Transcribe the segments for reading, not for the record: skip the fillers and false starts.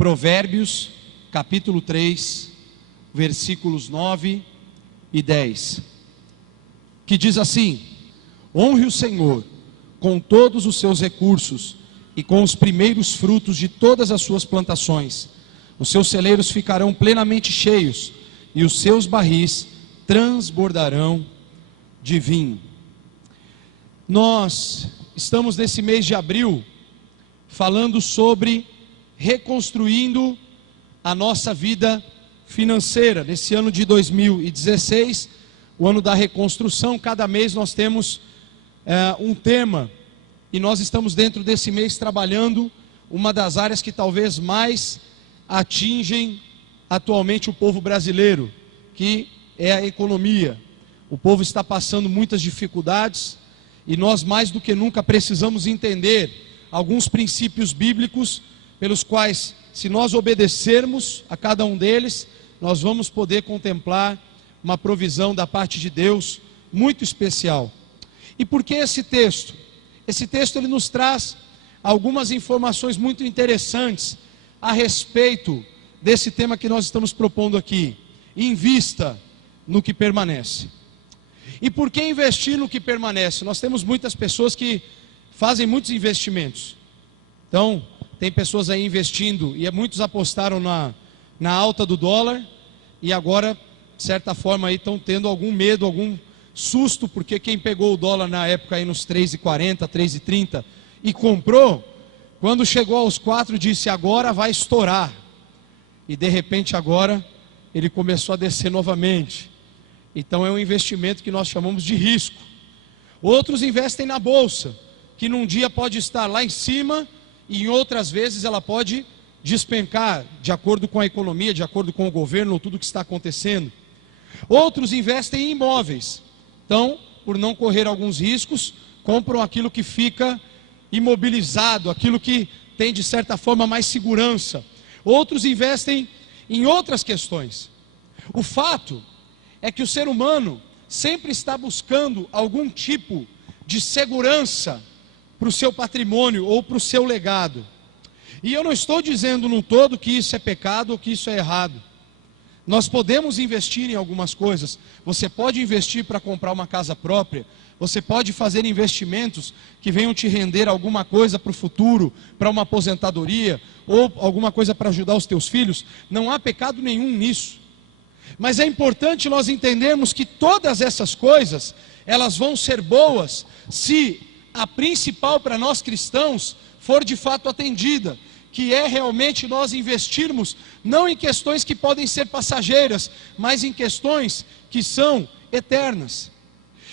Provérbios, capítulo 3, versículos 9 e 10, que diz assim: honre o Senhor com todos os seus recursos e com os primeiros frutos de todas as suas plantações. Os seus celeiros ficarão plenamente cheios e os seus barris transbordarão de vinho. Nós estamos nesse mês de abril falando sobre reconstruindo a nossa vida financeira. Nesse ano de 2016, o ano da reconstrução, cada mês nós temos um tema, e nós estamos dentro desse mês trabalhando uma das áreas que talvez mais atingem atualmente o povo brasileiro, que é a economia. O povo está passando muitas dificuldades, e nós mais do que nunca precisamos entender alguns princípios bíblicos, pelos quais, se nós obedecermos a cada um deles, nós vamos poder contemplar uma provisão da parte de Deus muito especial. E por que esse texto? Esse texto ele nos traz algumas informações muito interessantes a respeito desse tema que nós estamos propondo aqui. Invista no que permanece. E por que investir no que permanece? Nós temos muitas pessoas que fazem muitos investimentos. Então, tem pessoas aí investindo, e muitos apostaram na alta do dólar, e agora, de certa forma, aí estão tendo algum medo, algum susto, porque quem pegou o dólar na época aí nos 3,40, 3,30 e comprou, quando chegou aos 4 disse: agora vai estourar, e de repente agora ele começou a descer novamente. Então é um investimento que nós chamamos de risco. Outros investem na bolsa, que num dia pode estar lá em cima, e em outras vezes ela pode despencar, de acordo com a economia, de acordo com o governo, ou tudo que está acontecendo. Outros investem em imóveis. Então, por não correr alguns riscos, compram aquilo que fica imobilizado, aquilo que tem de certa forma mais segurança. Outros investem em outras questões. O fato é que o ser humano sempre está buscando algum tipo de segurança para o seu patrimônio ou para o seu legado. E eu não estou dizendo no todo que isso é pecado ou que isso é errado. Nós podemos investir em algumas coisas. Você pode investir para comprar uma casa própria. Você pode fazer investimentos que venham te render alguma coisa para o futuro, para uma aposentadoria, ou alguma coisa para ajudar os teus filhos. Não há pecado nenhum nisso. Mas é importante nós entendermos que todas essas coisas, elas vão ser boas se a principal para nós cristãos for de fato atendida, que é realmente nós investirmos não em questões que podem ser passageiras, mas em questões que são eternas.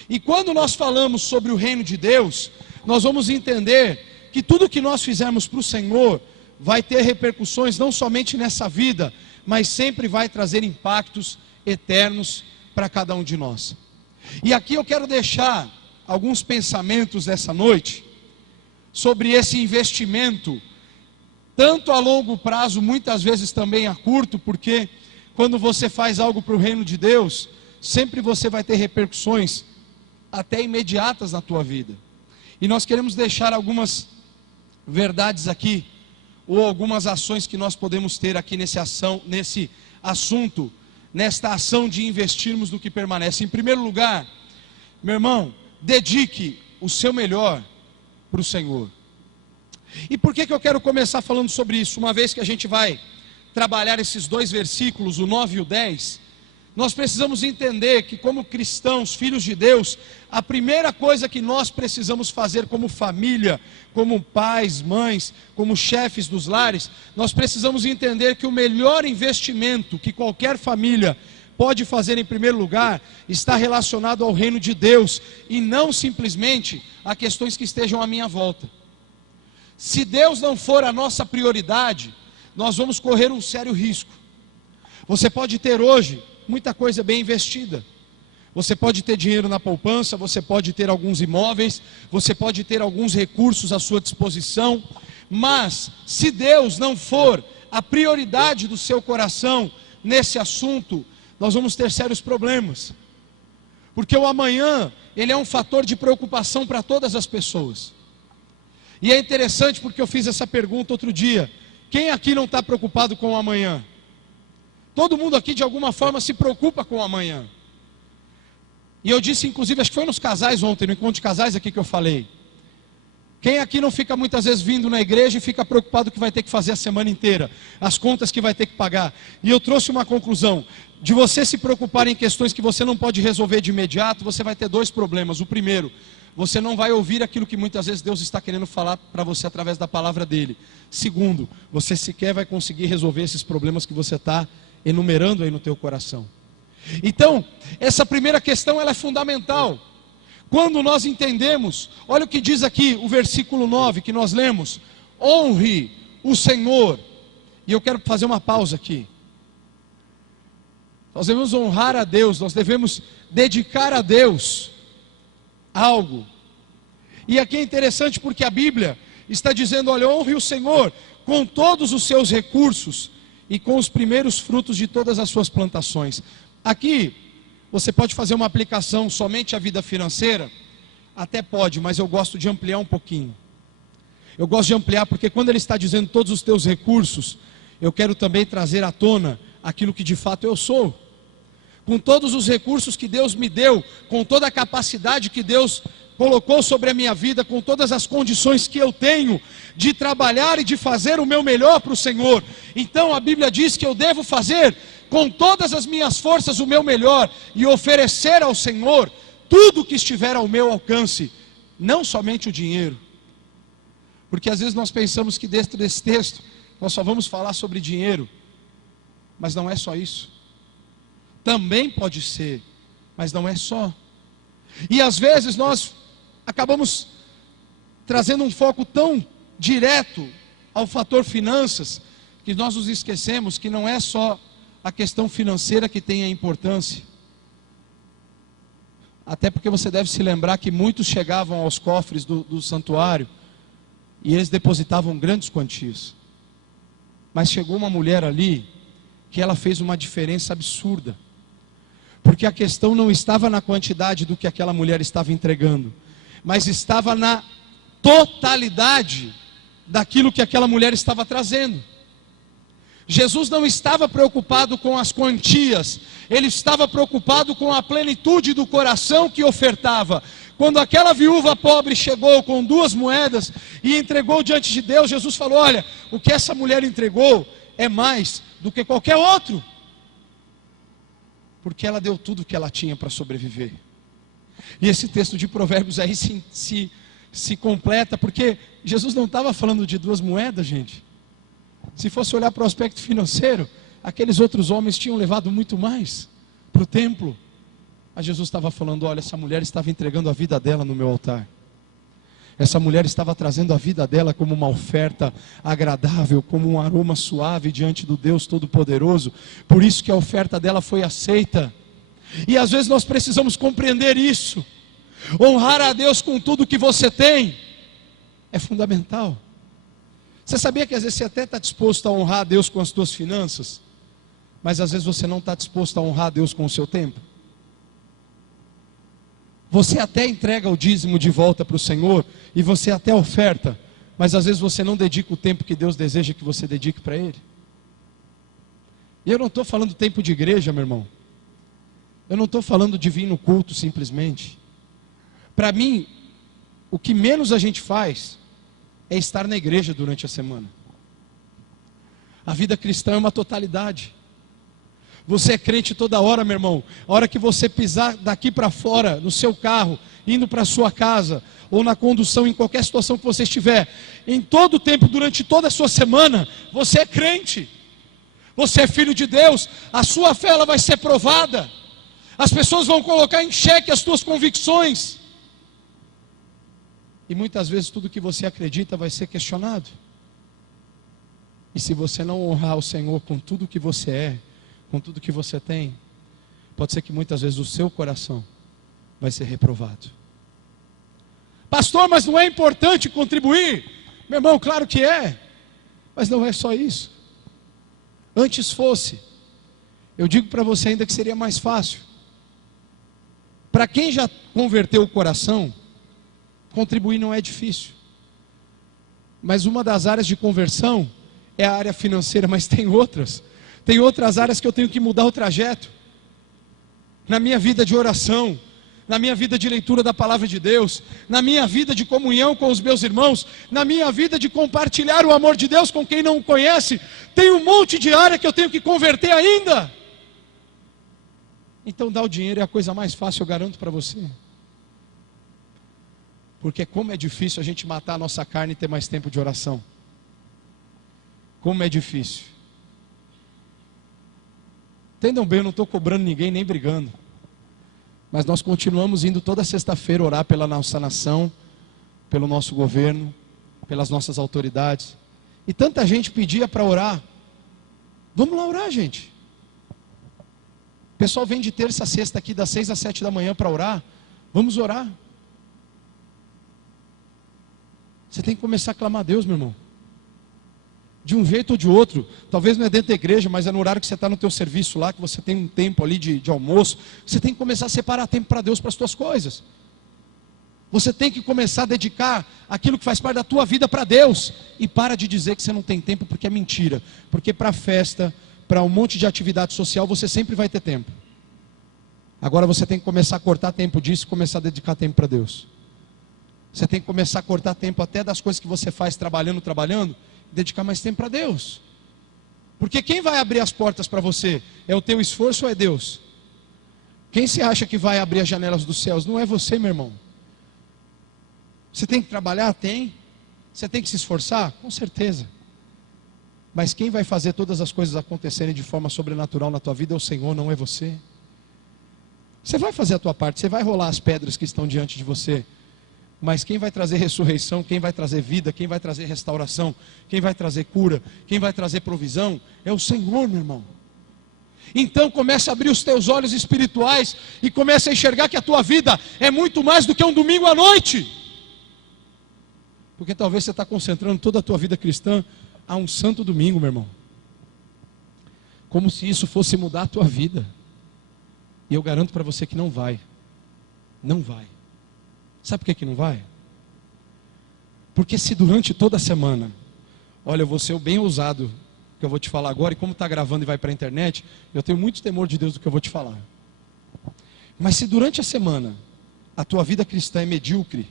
E quando nós falamos sobre o reino de Deus, nós vamos entender que tudo que nós fizermos para o Senhor vai ter repercussões não somente nessa vida, mas sempre vai trazer impactos eternos para cada um de nós. E aqui eu quero deixar alguns pensamentos dessa noite sobre esse investimento, tanto a longo prazo, muitas vezes também a curto, porque quando você faz algo para o reino de Deus, sempre você vai ter repercussões até imediatas na tua vida. E nós queremos deixar algumas verdades aqui, ou algumas ações que nós podemos ter aqui nesse assunto, nesta ação de investirmos no que permanece. Em primeiro lugar, meu irmão, dedique o seu melhor para o Senhor. E por que eu quero começar falando sobre isso? Uma vez que a gente vai trabalhar esses dois versículos, o 9 e o 10, nós precisamos entender que como cristãos, filhos de Deus, a primeira coisa que nós precisamos fazer como família, como pais, mães, como chefes dos lares, nós precisamos entender que o melhor investimento que qualquer família pode fazer em primeiro lugar, está relacionado ao reino de Deus, e não simplesmente a questões que estejam à minha volta. Se Deus não for a nossa prioridade, nós vamos correr um sério risco. Você pode ter hoje muita coisa bem investida. Você pode ter dinheiro na poupança, você pode ter alguns imóveis, você pode ter alguns recursos à sua disposição, mas se Deus não for a prioridade do seu coração nesse assunto, nós vamos ter sérios problemas. Porque o amanhã, ele é um fator de preocupação para todas as pessoas. E é interessante porque eu fiz essa pergunta outro dia, Quem aqui não está preocupado com o amanhã? Todo mundo aqui de alguma forma se preocupa com o amanhã. E eu disse, inclusive, acho que foi nos casais ontem, no encontro de casais aqui que eu falei. Quem aqui não fica muitas vezes vindo na igreja e fica preocupado que vai ter que fazer a semana inteira, as contas que vai ter que pagar? E eu trouxe uma conclusão: de você se preocupar em questões que você não pode resolver de imediato, você vai ter dois problemas. O primeiro, você não vai ouvir aquilo que muitas vezes Deus está querendo falar para você através da palavra dele. Segundo, você sequer vai conseguir resolver esses problemas que você está enumerando aí no teu coração. Então, essa primeira questão ela é fundamental. Quando nós entendemos, olha o que diz aqui o versículo 9 que nós lemos: honre o Senhor. E eu quero fazer uma pausa aqui. Nós devemos honrar a Deus, nós devemos dedicar a Deus algo. E aqui é interessante porque a Bíblia está dizendo: olha, honre o Senhor com todos os seus recursos e com os primeiros frutos de todas as suas plantações. Aqui você pode fazer uma aplicação somente à vida financeira? Até pode, mas eu gosto de ampliar um pouquinho. Eu gosto de ampliar porque quando ele está dizendo todos os teus recursos, eu quero também trazer à tona aquilo que de fato eu sou. Com todos os recursos que Deus me deu, com toda a capacidade que Deus colocou sobre a minha vida, com todas as condições que eu tenho de trabalhar e de fazer o meu melhor para o Senhor. Então a Bíblia diz que eu devo fazer com todas as minhas forças o meu melhor e oferecer ao Senhor tudo que estiver ao meu alcance, não somente o dinheiro. Porque às vezes nós pensamos que dentro desse texto nós só vamos falar sobre dinheiro, mas não é só isso. Também pode ser, mas não é só. E às vezes nós acabamos trazendo um foco tão direto ao fator finanças, que nós nos esquecemos que não é só a questão financeira que tem a importância. Até porque você deve se lembrar que muitos chegavam aos cofres do santuário e eles depositavam grandes quantias. Mas chegou uma mulher ali que ela fez uma diferença absurda. Porque a questão não estava na quantidade do que aquela mulher estava entregando, mas estava na totalidade daquilo que aquela mulher estava trazendo. Jesus não estava preocupado com as quantias, ele estava preocupado com a plenitude do coração que ofertava. Quando aquela viúva pobre chegou com 2 moedas e entregou diante de Deus, Jesus falou: olha, o que essa mulher entregou é mais do que qualquer outro, porque ela deu tudo que ela tinha para sobreviver. E esse texto de Provérbios aí se completa, porque Jesus não estava falando de 2 moedas, gente. Se fosse olhar para o aspecto financeiro, aqueles outros homens tinham levado muito mais para o templo. Mas Jesus estava falando: olha, essa mulher estava entregando a vida dela no meu altar. Essa mulher estava trazendo a vida dela como uma oferta agradável, como um aroma suave diante do Deus Todo-Poderoso. Por isso que a oferta dela foi aceita. E às vezes nós precisamos compreender isso. Honrar a Deus com tudo que você tem é fundamental. Você sabia que às vezes você até está disposto a honrar a Deus com as suas finanças, mas às vezes você não está disposto a honrar a Deus com o seu tempo? Você até entrega o dízimo de volta para o Senhor, e você até oferta, mas às vezes você não dedica o tempo que Deus deseja que você dedique para Ele. E eu não estou falando tempo de igreja, meu irmão. Eu não estou falando de vir no culto simplesmente. Para mim, o que menos a gente faz é estar na igreja durante a semana. A vida cristã é uma totalidade. Você é crente toda hora, meu irmão. A hora que você pisar daqui para fora, no seu carro, indo para a sua casa, ou na condução, em qualquer situação que você estiver, em todo o tempo, durante toda a sua semana, você é crente. Você é filho de Deus. A sua fé ela vai ser provada. As pessoas vão colocar em xeque as tuas convicções. E muitas vezes tudo que você acredita vai ser questionado. E se você não honrar o Senhor com tudo que você é, com tudo que você tem, pode ser que muitas vezes o seu coração vai ser reprovado. Pastor, mas não é importante contribuir? Meu irmão, claro que é. Mas não é só isso. Antes fosse. Eu digo para você ainda que seria mais fácil. Para quem já converteu o coração, contribuir não é difícil. Mas uma das áreas de conversão é a área financeira, mas tem outras. Tem outras áreas que eu tenho que mudar o trajeto. Na minha vida de oração, na minha vida de leitura da palavra de Deus, na minha vida de comunhão com os meus irmãos, na minha vida de compartilhar o amor de Deus com quem não o conhece, tem um monte de área que eu tenho que converter ainda. Então dar o dinheiro é a coisa mais fácil, eu garanto para você. Porque como é difícil a gente matar a nossa carne e ter mais tempo de oração. Como é difícil. Entendam bem, eu não estou cobrando ninguém nem brigando. Mas nós continuamos indo toda sexta-feira orar pela nossa nação, pelo nosso governo, pelas nossas autoridades. E tanta gente pedia para orar. Vamos lá orar, gente. O pessoal vem de terça a sexta aqui, das 6 às 7 da manhã para orar. Vamos orar. Você tem que começar a clamar a Deus, meu irmão. De um jeito ou de outro. Talvez não é dentro da igreja, mas é no horário que você está no teu serviço lá, que você tem um tempo ali de almoço. Você tem que começar a separar tempo para Deus, para as tuas coisas. Você tem que começar a dedicar aquilo que faz parte da tua vida para Deus. E para de dizer que você não tem tempo, porque é mentira. Porque para festa, para um monte de atividade social, você sempre vai ter tempo. Agora você tem que começar a cortar tempo disso e começar a dedicar tempo para Deus. Você tem que começar a cortar tempo até das coisas que você faz trabalhando, dedicar mais tempo para Deus. Porque quem vai abrir as portas para você? É o teu esforço ou é Deus? Quem se acha que vai abrir as janelas dos céus? Não é você, meu irmão. Você tem que trabalhar? Tem. Você tem que se esforçar? Com certeza. Mas quem vai fazer todas as coisas acontecerem de forma sobrenatural na tua vida é o Senhor, não é você. Você vai fazer a tua parte, você vai rolar as pedras que estão diante de você. Mas quem vai trazer ressurreição, quem vai trazer vida, quem vai trazer restauração, quem vai trazer cura, quem vai trazer provisão, é o Senhor, meu irmão. Então comece a abrir os teus olhos espirituais e comece a enxergar que a tua vida é muito mais do que um domingo à noite. Porque talvez você está concentrando toda a tua vida cristã a um santo domingo, meu irmão. Como se isso fosse mudar a tua vida. E eu garanto para você que não vai. Não vai. Sabe por que não vai? Porque se durante toda a semana, olha, eu vou ser bem ousado que eu vou te falar agora, e como está gravando e vai para a internet, eu tenho muito temor de Deus do que eu vou te falar. Mas se durante a semana a tua vida cristã é medíocre,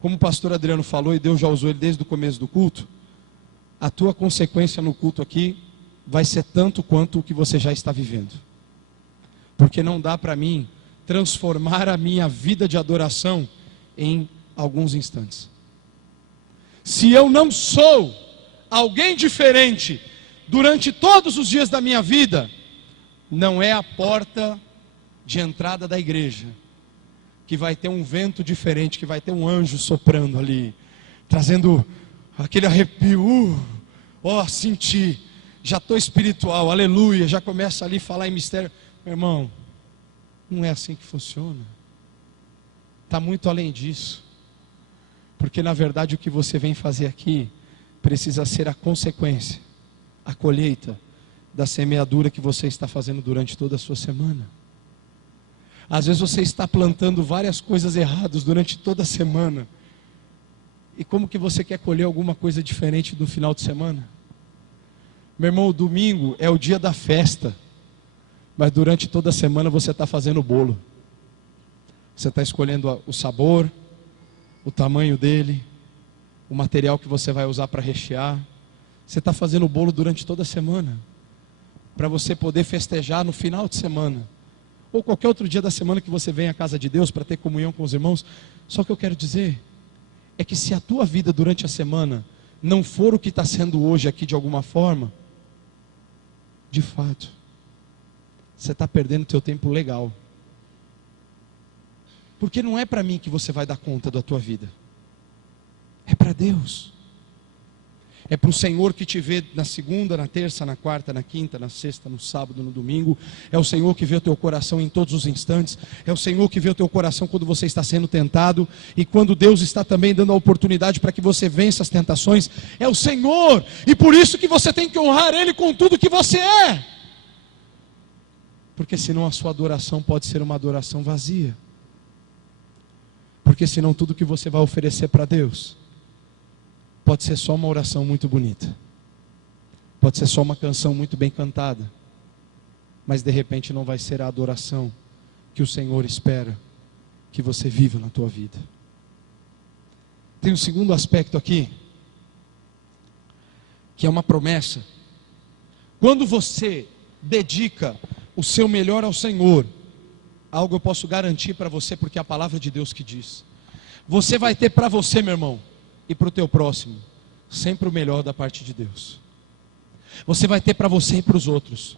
como o pastor Adriano falou, e Deus já usou ele desde o começo do culto, a tua consequência no culto aqui vai ser tanto quanto o que você já está vivendo. Porque não dá para mim transformar a minha vida de adoração em alguns instantes. Se eu não sou alguém diferente durante todos os dias da minha vida, não é a porta de entrada da igreja que vai ter um vento diferente, que vai ter um anjo soprando ali, trazendo aquele arrepio, senti, já estou espiritual, aleluia, já começa ali a falar em mistério. Meu irmão, não é assim que funciona. Está muito além disso. Porque na verdade o que você vem fazer aqui precisa ser a consequência, a colheita da semeadura que você está fazendo durante toda a sua semana. Às vezes você está plantando várias coisas erradas durante toda a semana. E como que você quer colher alguma coisa diferente no final de semana? Meu irmão, o domingo é o dia da festa. Mas durante toda a semana você está fazendo o bolo. Você está escolhendo o sabor, o tamanho dele, o material que você vai usar para rechear. Você está fazendo o bolo durante toda a semana, para você poder festejar no final de semana, ou qualquer outro dia da semana que você vem à casa de Deus para ter comunhão com os irmãos. Só que eu quero dizer é que se a tua vida durante a semana não for o que está sendo hoje aqui de alguma forma, de fato, você está perdendo o teu tempo legal. Porque não é para mim que você vai dar conta da tua vida. É para Deus. É para o Senhor que te vê na segunda, na terça, na quarta, na quinta, na sexta, no sábado, no domingo. É o Senhor que vê o teu coração em todos os instantes. É o Senhor que vê o teu coração quando você está sendo tentado. E quando Deus está também dando a oportunidade para que você vença as tentações. É o Senhor. E por isso que você tem que honrar Ele com tudo que você é. Porque senão a sua adoração pode ser uma adoração vazia. Porque senão tudo que você vai oferecer para Deus Pode ser só uma oração muito bonita. Pode ser só uma canção muito bem cantada. Mas de repente não vai ser a adoração que o Senhor espera que você viva na tua vida. Tem um segundo aspecto aqui, que é uma promessa. Quando você dedica o seu melhor ao Senhor, algo eu posso garantir para você, porque é a palavra de Deus que diz. Você vai ter para você, meu irmão, e para o teu próximo, sempre o melhor da parte de Deus. Você vai ter para você e para os outros,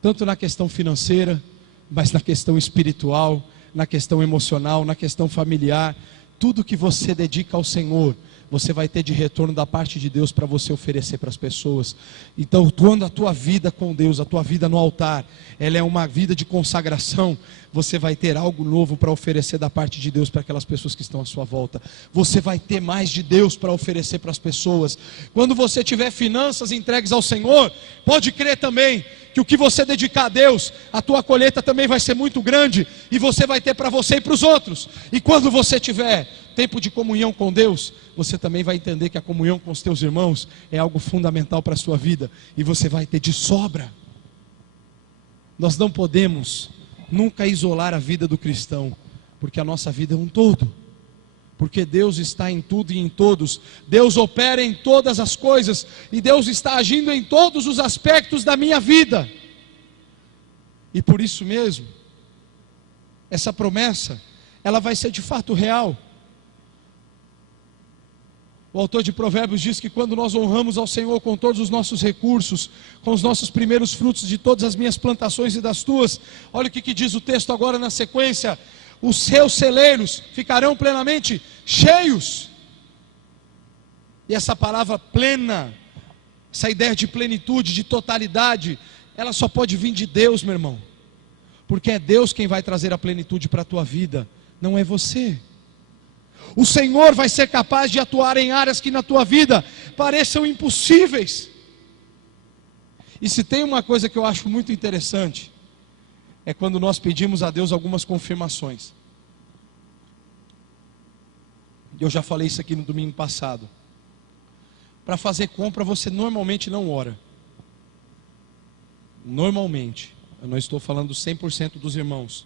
tanto na questão financeira, mas na questão espiritual, na questão emocional, na questão familiar. Tudo que você dedica ao Senhor, você vai ter de retorno da parte de Deus para você oferecer para as pessoas. Então, quando a tua vida com Deus, a tua vida no altar, ela é uma vida de consagração, você vai ter algo novo para oferecer da parte de Deus para aquelas pessoas que estão à sua volta. Você vai ter mais de Deus para oferecer para as pessoas. Quando você tiver finanças entregues ao Senhor, pode crer também que o que você dedicar a Deus, a tua colheita também vai ser muito grande, e você vai ter para você e para os outros. E quando você tiver tempo de comunhão com Deus, você também vai entender que a comunhão com os teus irmãos é algo fundamental para a sua vida, e você vai ter de sobra. Nós não podemos nunca isolar a vida do cristão, porque a nossa vida é um todo, porque Deus está em tudo e em todos. Deus opera em todas as coisas, e Deus está agindo em todos os aspectos da minha vida. E por isso mesmo, essa promessa, ela vai ser de fato real. O autor de Provérbios diz que quando nós honramos ao Senhor com todos os nossos recursos, com os nossos primeiros frutos de todas as minhas plantações e das tuas, olha o que diz o texto agora na sequência: os seus celeiros ficarão plenamente cheios. E essa palavra plena, essa ideia de plenitude, de totalidade, ela só pode vir de Deus, meu irmão, porque é Deus quem vai trazer a plenitude para a tua vida, não é você. O Senhor vai ser capaz de atuar em áreas que na tua vida pareçam impossíveis. E se tem uma coisa que eu acho muito interessante, é quando nós pedimos a Deus algumas confirmações. Eu já falei isso aqui no domingo passado. Para fazer compra você normalmente não ora. Normalmente. Eu não estou falando 100% dos irmãos.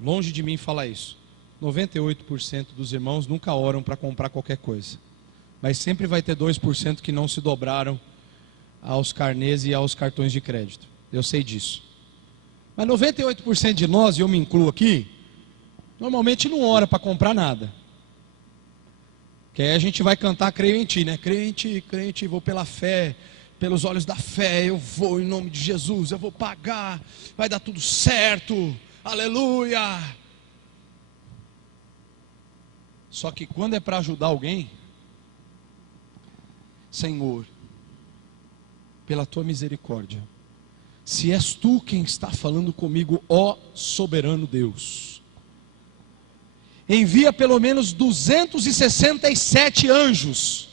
Longe de mim falar isso. 98% dos irmãos nunca oram para comprar qualquer coisa. Mas sempre vai ter 2% que não se dobraram aos carnês e aos cartões de crédito. Eu sei disso. Mas 98% de nós, e eu me incluo aqui, normalmente não ora para comprar nada. Que aí a gente vai cantar creio em ti, né? Crente, crente, vou pela fé, pelos olhos da fé, eu vou em nome de Jesus, eu vou pagar, vai dar tudo certo, aleluia. Só que quando é para ajudar alguém, Senhor, pela tua misericórdia, se és tu quem está falando comigo, ó soberano Deus, envia pelo menos 267 anjos,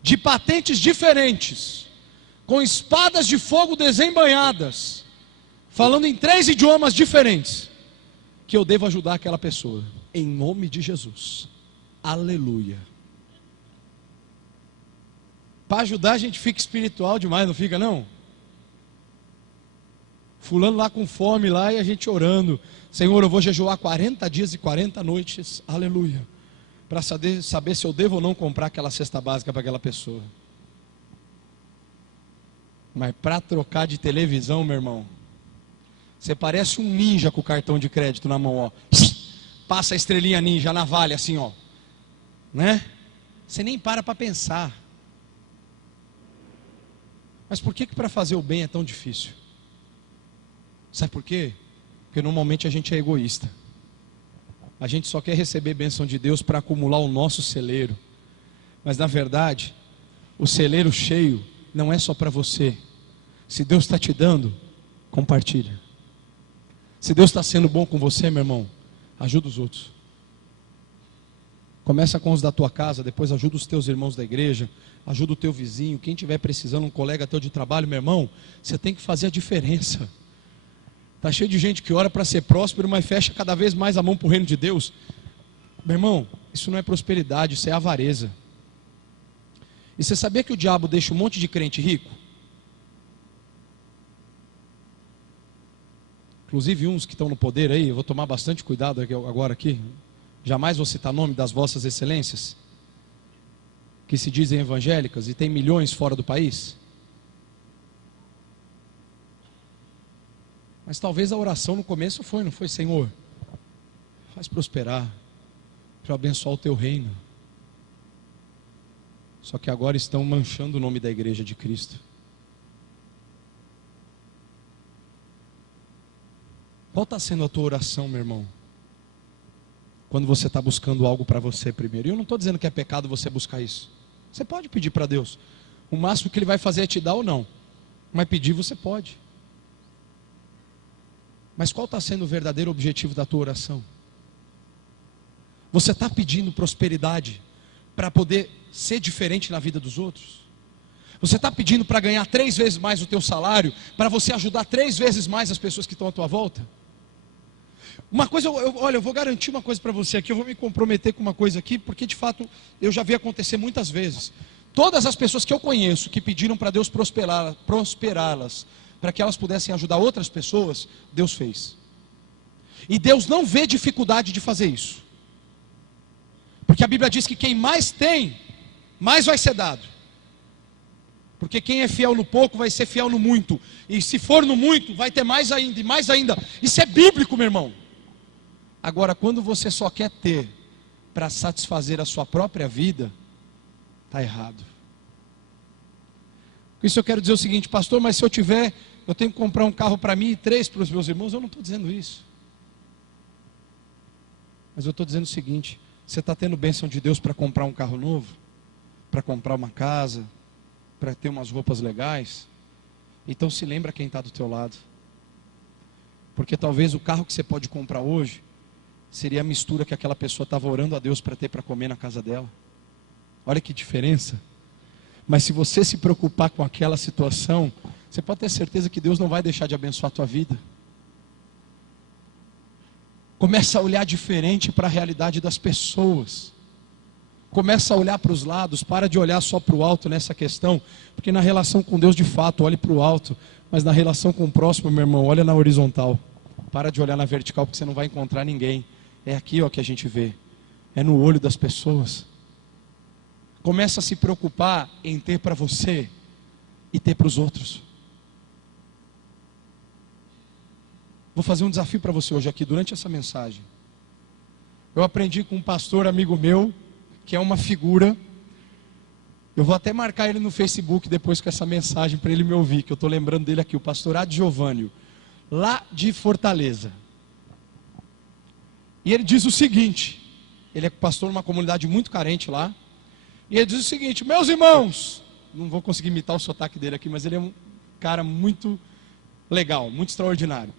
de patentes diferentes, com espadas de fogo desembainhadas, falando em 3 idiomas diferentes, que eu devo ajudar aquela pessoa, em nome de Jesus, aleluia. Para ajudar a gente fica espiritual demais, não fica não? Fulano lá com fome lá e a gente orando, Senhor, eu vou jejuar 40 dias e 40 noites, aleluia, para saber se eu devo ou não comprar aquela cesta básica para aquela pessoa. Mas para trocar de televisão, meu irmão, você parece um ninja com o cartão de crédito na mão, ó. Passa a estrelinha ninja, a navalha assim, ó, né? Você nem para pensar. Mas por que para fazer o bem é tão difícil? Sabe por quê? Porque normalmente a gente é egoísta. A gente só quer receber bênção de Deus para acumular o nosso celeiro. Mas na verdade, o celeiro cheio não é só para você. Se Deus está te dando, compartilha. Se Deus está sendo bom com você, meu irmão, ajuda os outros. Começa com os da tua casa, depois ajuda os teus irmãos da igreja, ajuda o teu vizinho, quem estiver precisando, um colega teu de trabalho, meu irmão, você tem que fazer a diferença. Está cheio de gente que ora para ser próspero, mas fecha cada vez mais a mão para o reino de Deus. Meu irmão, isso não é prosperidade, isso é avareza. E você sabia que o diabo deixa um monte de crente rico? Inclusive uns que estão no poder aí, eu vou tomar bastante cuidado agora aqui. Jamais vou citar nome das vossas excelências, que se dizem evangélicas e tem milhões fora do país. Mas talvez a oração no começo não foi: Senhor, faz prosperar, para abençoar o teu reino. Só que agora estão manchando o nome da igreja de Cristo. Qual está sendo a tua oração, meu irmão? Quando você está buscando algo para você primeiro. E eu não estou dizendo que é pecado você buscar isso. Você pode pedir para Deus. O máximo que Ele vai fazer é te dar ou não. Mas pedir você pode. Mas qual está sendo o verdadeiro objetivo da tua oração? Você está pedindo prosperidade para poder ser diferente na vida dos outros? Você está pedindo para ganhar 3 vezes mais o teu salário, para você ajudar 3 vezes mais as pessoas que estão à tua volta? Uma coisa, olha, eu vou garantir uma coisa para você aqui, eu vou me comprometer com uma coisa aqui, porque de fato eu já vi acontecer muitas vezes. Todas as pessoas que eu conheço que pediram para Deus prosperá-las, para que elas pudessem ajudar outras pessoas, Deus fez. E Deus não vê dificuldade de fazer isso. Porque a Bíblia diz que quem mais tem, mais vai ser dado. Porque quem é fiel no pouco vai ser fiel no muito. E se for no muito, vai ter mais ainda e mais ainda. Isso é bíblico, meu irmão. Agora, quando você só quer ter para satisfazer a sua própria vida, está errado. Com isso eu quero dizer o seguinte: pastor, mas se eu tiver, eu tenho que comprar um carro para mim e 3 para os meus irmãos. Eu não estou dizendo isso. Mas eu estou dizendo o seguinte: você está tendo bênção de Deus para comprar um carro novo? Para comprar uma casa? Para ter umas roupas legais? Então se lembra quem está do teu lado. Porque talvez o carro que você pode comprar hoje seria a mistura que aquela pessoa estava orando a Deus para ter para comer na casa dela. Olha que diferença. Mas se você se preocupar com aquela situação, você pode ter certeza que Deus não vai deixar de abençoar a tua vida. Começa a olhar diferente para a realidade das pessoas. Começa a olhar para os lados, para de olhar só para o alto nessa questão. Porque na relação com Deus, de fato, olhe para o alto. Mas na relação com o próximo, meu irmão, olha na horizontal. Para de olhar na vertical, porque você não vai encontrar ninguém. É aqui ó, que a gente vê. É no olho das pessoas. Começa a se preocupar em ter para você e ter para os outros. Vou fazer um desafio para você hoje aqui, durante essa mensagem. Eu aprendi com um pastor amigo meu, que é uma figura. Eu vou até marcar ele no Facebook depois com essa mensagem para ele me ouvir, que eu estou lembrando dele aqui, o pastor Adjovânio, lá de Fortaleza. E ele diz o seguinte, ele é pastor numa comunidade muito carente lá, e ele diz o seguinte: meus irmãos, não vou conseguir imitar o sotaque dele aqui, mas ele é um cara muito legal, muito extraordinário.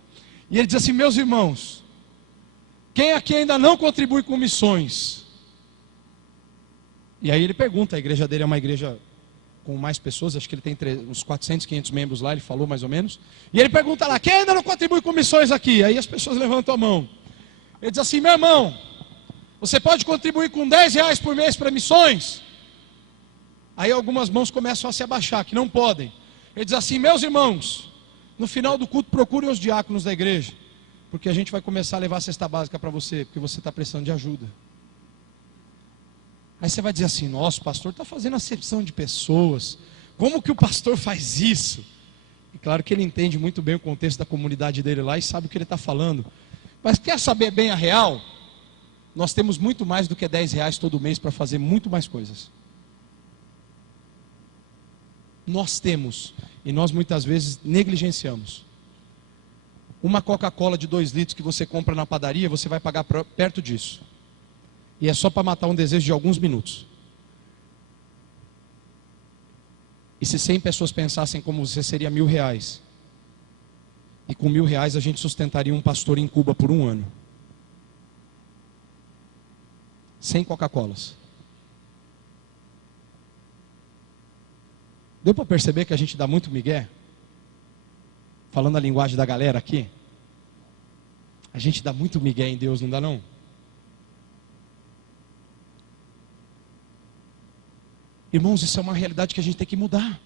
E ele diz assim: meus irmãos, quem aqui ainda não contribui com missões? E aí ele pergunta, a igreja dele é uma igreja com mais pessoas, acho que ele tem uns 400, 500 membros lá, ele falou mais ou menos. E ele pergunta lá: quem ainda não contribui com missões aqui? Aí as pessoas levantam a mão. Ele diz assim: meu irmão, você pode contribuir com 10 reais por mês para missões? Aí algumas mãos começam a se abaixar, que não podem. Ele diz assim: meus irmãos, no final do culto procurem os diáconos da igreja, porque a gente vai começar a levar a cesta básica para você, porque você está precisando de ajuda. Aí você vai dizer assim: nossa, o pastor está fazendo acepção de pessoas, como que o pastor faz isso? E claro que ele entende muito bem o contexto da comunidade dele lá e sabe o que ele está falando. Mas quer saber bem a real? Nós temos muito mais do que 10 reais todo mês para fazer muito mais coisas. Nós temos, e nós muitas vezes negligenciamos. Uma Coca-Cola de 2 litros que você compra na padaria, você vai pagar perto disso. E é só para matar um desejo de alguns minutos. E se 100 pessoas pensassem como você, seria R$1.000. E com R$1.000 a gente sustentaria um pastor em Cuba por 1 ano. 100 Coca-Colas. Deu para perceber que a gente dá muito migué? Falando a linguagem da galera aqui. A gente dá muito migué em Deus, não dá não? Irmãos, isso é uma realidade que a gente tem que mudar.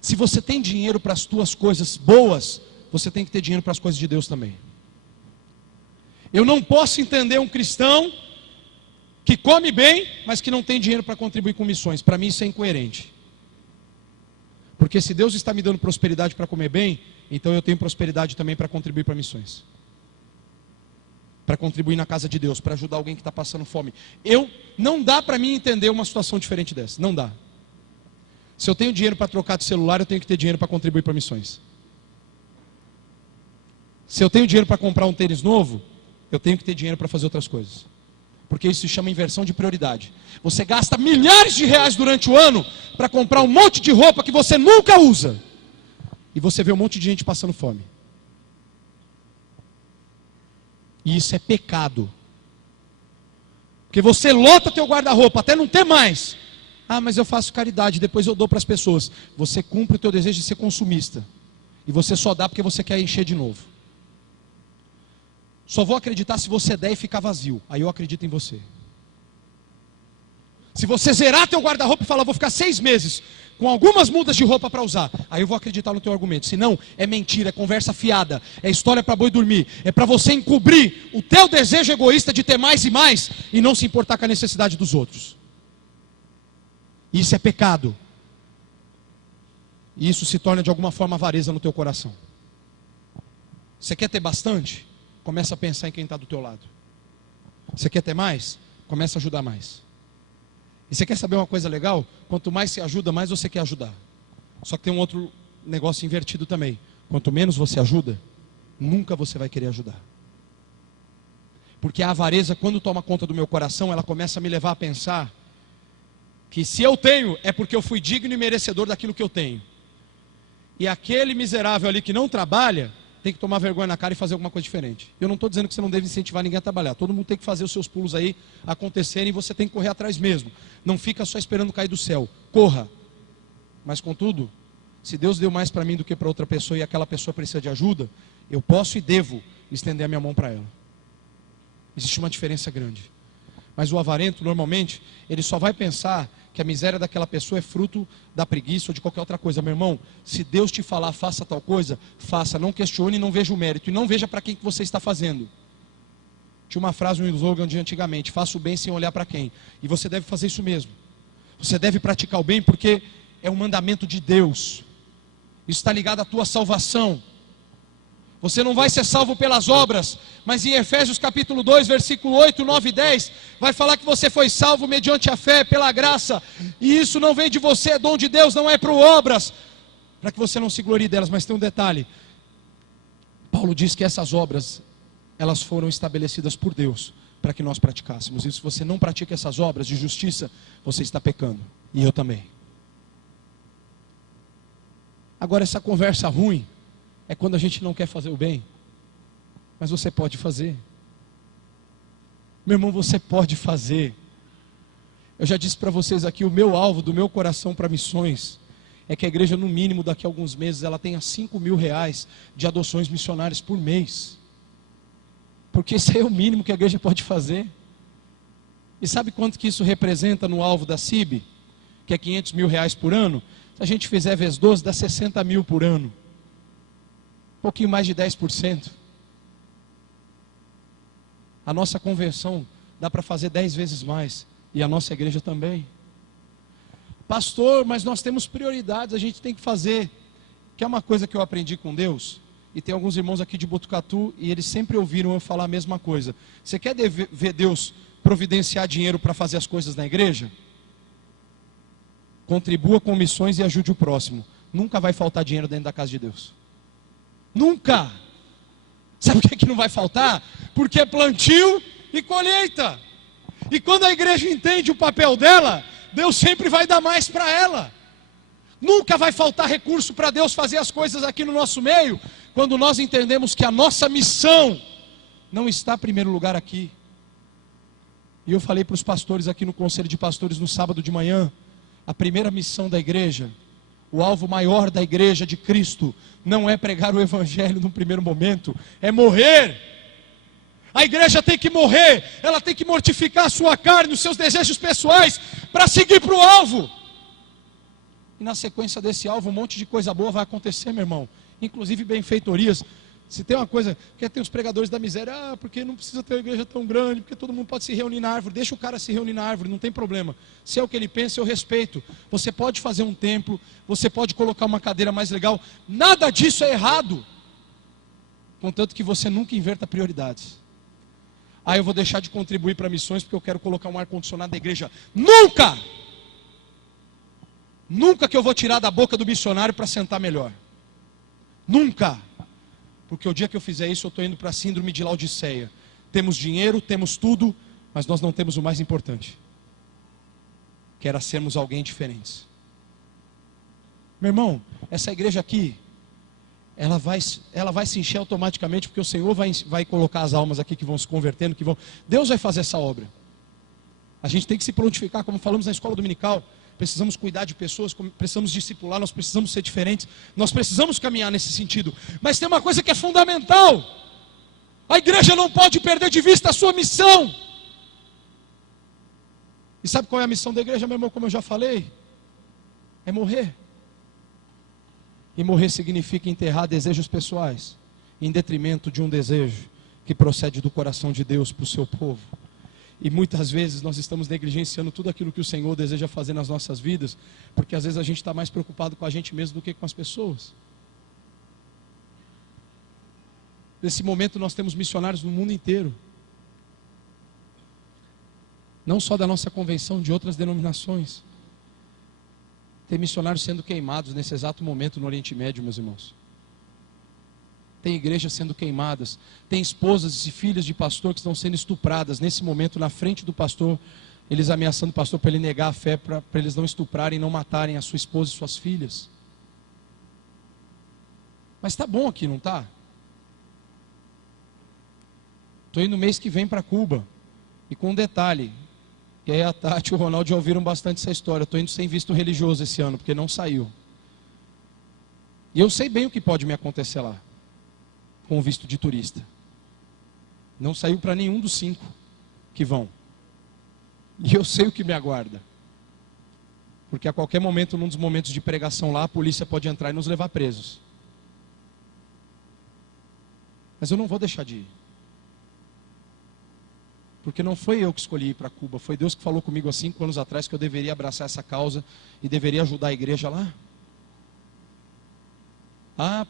Se você tem dinheiro para as tuas coisas boas, você tem que ter dinheiro para as coisas de Deus também. Eu não posso entender um cristão que come bem, mas que não tem dinheiro para contribuir com missões. Para mim isso é incoerente. Porque se Deus está me dando prosperidade para comer bem, então eu tenho prosperidade também para contribuir para missões. Para contribuir na casa de Deus, para ajudar alguém que está passando fome. Não dá para mim entender uma situação diferente dessa. Não dá. Se eu tenho dinheiro para trocar de celular, eu tenho que ter dinheiro para contribuir para missões. Se eu tenho dinheiro para comprar um tênis novo, eu tenho que ter dinheiro para fazer outras coisas. Porque isso se chama inversão de prioridade. Você gasta milhares de reais durante o ano para comprar um monte de roupa que você nunca usa. E você vê um monte de gente passando fome. E isso é pecado. Porque você lota teu guarda-roupa até não ter mais. Ah, mas eu faço caridade, depois eu dou para as pessoas. Você cumpre o teu desejo de ser consumista. E você só dá porque você quer encher de novo. Só vou acreditar se você der e ficar vazio. Aí eu acredito em você. Se você zerar teu guarda-roupa e falar, vou ficar 6 meses com algumas mudas de roupa para usar, aí eu vou acreditar no teu argumento. Se não, é mentira, é conversa fiada, é história para boi dormir. É para você encobrir o teu desejo egoísta de ter mais e não se importar com a necessidade dos outros. Isso é pecado. E isso se torna de alguma forma avareza no teu coração. Você quer ter bastante? Começa a pensar em quem está do teu lado. Você quer ter mais? Começa a ajudar mais. E você quer saber uma coisa legal? Quanto mais você ajuda, mais você quer ajudar. Só que tem um outro negócio invertido também. Quanto menos você ajuda, nunca você vai querer ajudar. Porque a avareza, quando toma conta do meu coração, ela começa a me levar a pensar que se eu tenho, é porque eu fui digno e merecedor daquilo que eu tenho. E aquele miserável ali que não trabalha, tem que tomar vergonha na cara e fazer alguma coisa diferente. Eu não estou dizendo que você não deve incentivar ninguém a trabalhar. Todo mundo tem que fazer os seus pulos aí acontecerem e você tem que correr atrás mesmo. Não fica só esperando cair do céu. Corra. Mas contudo, se Deus deu mais para mim do que para outra pessoa e aquela pessoa precisa de ajuda, eu posso e devo estender a minha mão para ela. Existe uma diferença grande. Mas o avarento, normalmente, ele só vai pensar que a miséria daquela pessoa é fruto da preguiça ou de qualquer outra coisa. Meu irmão, se Deus te falar, faça tal coisa, faça, não questione e não veja o mérito. E não veja para quem que você está fazendo. Tinha uma frase, um slogan de antigamente, faça o bem sem olhar para quem. E você deve fazer isso mesmo. Você deve praticar o bem porque é um mandamento de Deus. Isso está ligado à tua salvação. Você não vai ser salvo pelas obras, mas em Efésios capítulo 2, versículo 8, 9 e 10, vai falar que você foi salvo mediante a fé, pela graça, e isso não vem de você, é dom de Deus, não é por obras, para que você não se glorie delas. Mas tem um detalhe, Paulo diz que essas obras, elas foram estabelecidas por Deus, para que nós praticássemos, e se você não pratica essas obras de justiça, você está pecando, e eu também. Agora essa conversa ruim, é quando a gente não quer fazer o bem. Mas você pode fazer. Meu irmão, você pode fazer. Eu já disse para vocês aqui, o meu alvo do meu coração para missões é que a igreja, no mínimo, daqui a alguns meses, ela tenha 5 mil reais de adoções missionárias por mês. Porque isso é o mínimo que a igreja pode fazer. E sabe quanto que isso representa no alvo da CIB? Que é 500 mil reais por ano? Se a gente fizer vezes 12, dá 60 mil por ano. Um pouquinho mais de 10%. A nossa conversão dá para fazer 10 vezes mais. E a nossa igreja também. Pastor, mas nós temos prioridades, a gente tem que fazer. Que é uma coisa que eu aprendi com Deus. E tem alguns irmãos aqui de Botucatu e eles sempre ouviram eu falar a mesma coisa. Você quer ver Deus providenciar dinheiro para fazer as coisas na igreja? Contribua com missões e ajude o próximo. Nunca vai faltar dinheiro dentro da casa de Deus. Nunca. Sabe por que não vai faltar? Porque é plantio e colheita. E quando a igreja entende o papel dela, Deus sempre vai dar mais para ela. Nunca vai faltar recurso para Deus fazer as coisas aqui no nosso meio, quando nós entendemos que a nossa missão não está em primeiro lugar aqui. E eu falei para os pastores aqui no Conselho de Pastores no sábado de manhã, a primeira missão da igreja, o alvo maior da igreja de Cristo, não é pregar o evangelho no primeiro momento, é morrer. A igreja tem que morrer, ela tem que mortificar a sua carne, os seus desejos pessoais, para seguir para o alvo. E na sequência desse alvo, um monte de coisa boa vai acontecer, meu irmão. Inclusive benfeitorias. Se tem uma coisa, porque tem os pregadores da miséria, porque não precisa ter uma igreja tão grande, porque todo mundo pode se reunir na árvore. Deixa o cara se reunir na árvore, não tem problema. Se é o que ele pensa, eu respeito. Você pode fazer um templo, você pode colocar uma cadeira mais legal. Nada disso é errado. Contanto que você nunca inverta prioridades. Eu vou deixar de contribuir para missões porque eu quero colocar um ar-condicionado da igreja. Nunca! Nunca que eu vou tirar da boca do missionário para sentar melhor. Nunca! Porque o dia que eu fizer isso, eu estou indo para a síndrome de Laodiceia. Temos dinheiro, temos tudo, mas nós não temos o mais importante, que era sermos alguém diferentes. Meu irmão, essa igreja aqui, ela vai se encher automaticamente, porque o Senhor vai colocar as almas aqui que vão se convertendo, Deus vai fazer essa obra. A gente tem que se prontificar, como falamos na escola dominical. Precisamos cuidar de pessoas, precisamos discipular, nós precisamos ser diferentes, nós precisamos caminhar nesse sentido. Mas tem uma coisa que é fundamental: a igreja não pode perder de vista a sua missão. E sabe qual é a missão da igreja, meu irmão? Como eu já falei, é morrer. E morrer significa enterrar desejos pessoais, em detrimento de um desejo que procede do coração de Deus para o seu povo. E muitas vezes nós estamos negligenciando tudo aquilo que o Senhor deseja fazer nas nossas vidas, porque às vezes a gente está mais preocupado com a gente mesmo do que com as pessoas. Nesse momento nós temos missionários no mundo inteiro, não só da nossa convenção, de outras denominações. Tem missionários sendo queimados nesse exato momento no Oriente Médio, meus irmãos. Tem igrejas sendo queimadas, tem esposas e filhas de pastor que estão sendo estupradas nesse momento na frente do pastor, eles ameaçando o pastor para ele negar a fé, para eles não estuprarem, não matarem a sua esposa e suas filhas. Mas está bom aqui, não está? Estou indo mês que vem para Cuba, e com um detalhe, e aí a Tati e o Ronaldo já ouviram bastante essa história. Estou indo sem visto religioso esse ano, porque não saiu. E eu sei bem o que pode me acontecer lá, com o visto de turista. Não saiu para nenhum dos 5 que vão. E eu sei o que me aguarda. Porque a qualquer momento, num dos momentos de pregação lá, a polícia pode entrar e nos levar presos. Mas eu não vou deixar de ir. Porque não foi eu que escolhi ir para Cuba, foi Deus que falou comigo há 5 anos atrás que eu deveria abraçar essa causa e deveria ajudar a igreja lá.